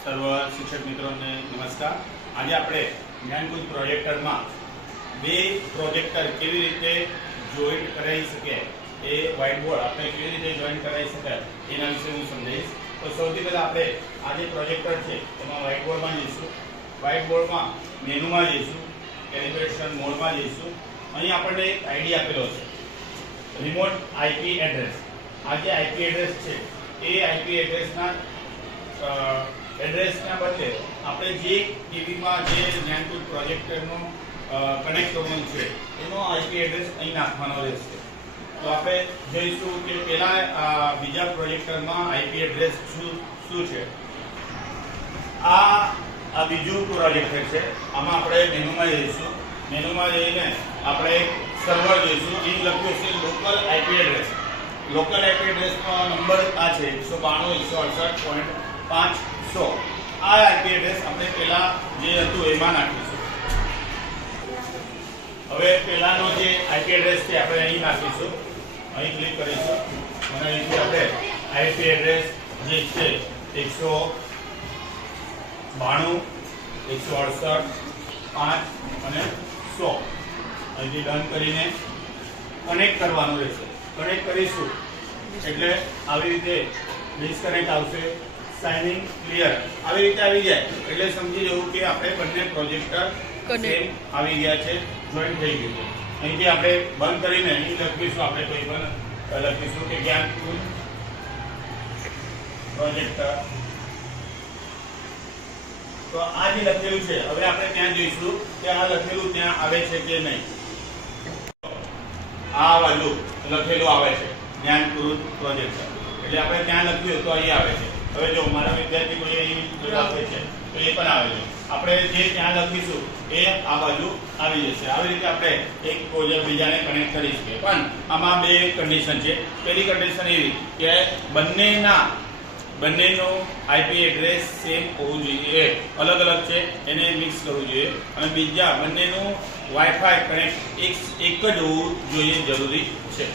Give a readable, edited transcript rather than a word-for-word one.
સર્વ શિક્ષક મિત્રોને નમસ્કાર। આજે આપણે જ્ઞાનકુંજ પ્રોજેક્ટરમાં બે પ્રોજેક્ટર કેવી રીતે જોઈન્ટ કરાવી શકે એ વ્હાઇટ બોર્ડ આપણે કેવી રીતે જોઈન્ટ કરાવી શકાય એના વિશે હું સમજાવીશ। તો સૌથી પહેલાં આપણે આ જે પ્રોજેક્ટર છે એમાં વ્હાઇટ બોર્ડમાં જઈશું। વ્હાઇટ બોર્ડમાં મેનુમાં જઈશું, કેલિબ્રેશન મોડમાં જઈશું। અહીં આપણને એક આઈડી આપેલો છે, રિમોટ આઈપી એડ્રેસ। આ જે આઈપી એડ્રેસ છે એ આઈપી એડ્રેસના બદલે આપણે જે ટીવીમાં જે જ્ઞાનકુંજ પ્રોજેક્ટરનું કનેક્ટ કરવાનું છે એનો આઈપી એડ્રેસ અહીં નાખવાનો રહેશે। તો આપણે જોઈશું કે પહેલા બીજા પ્રોજેક્ટરમાં આઈપી એડ્રેસ શું છે। આ બીજું પ્રોજેક્ટર છે, આમાં આપણે મેનુમાં જઈશું। મેનુમાં જઈને આપણે એક સર્વર જોઈશું, અહીં લખ્યું છે local IP address. Local IP એડ્રેસનો નંબર આ છે 192.168.500। આ આઈપી એડ્રેસ આપણે પહેલા જે હતું એમાં નાખીશું। હવે પહેલાનો જે આઈપી એડ્રેસ છે આપણે અહીં નાખીશું, અહીં ક્લિક કરીશું અને અહીંથી આપણે આઈપી એડ્રેસ જે છે 192.168.5 અને 100 અહીંથી ડન કરીને કનેક્ટ કરવાનું રહેશે। કનેક્ટ કરીશું એટલે આવી રીતે ડિસ્કનેક્ટ આવશે, સાઇનિંગ ક્લિયર આવી રીતે આવી જાય એટલે સમજી જવું કે આપણે બંને પ્રોજેક્ટર સેમ આવી ગયા છે, જોઈન્ટ થઈ ગયું છે। અહીંથી આપણે બંધ કરીને અહીં લખીશું, આપણે કોઈ પણ લખીશું કે જ્ઞાનકુંજ પ્રોજેક્ટર। તો આ જે લખેલું છે હવે આપણે ત્યાં જોઈશું કે આ લખેલું ત્યાં આવે છે કે નહીં। આ બાજુ લખેલું આવે છે જ્ઞાનકુંજ પ્રોજેક્ટર, એટલે આપણે ત્યાં લખ્યું તો અહીં આવે છે। હવે જો મારા વિદ્યાર્થી કોઈ અહીં લખે છે તો એ પણ આવે છે, આપણે જે ત્યાં લખીશું એ આ બાજુ આવી જશે। આવી રીતે આપણે એક પ્રોજેક્ટ બીજાને કનેક્ટ કરી શકીએ। પણ આમાં બે કન્ડિશન છે। પહેલી કન્ડિશન એવી કે બંનેનો આઈપી એડ્રેસ સેમ હોવું જોઈએ, અલગ અલગ છે એને મિક્સ કરવું જોઈએ। અને બીજા બંનેનું વાઈફાઈ કનેક્ટ એક જ હોવું જોઈએ, જરૂરી છે।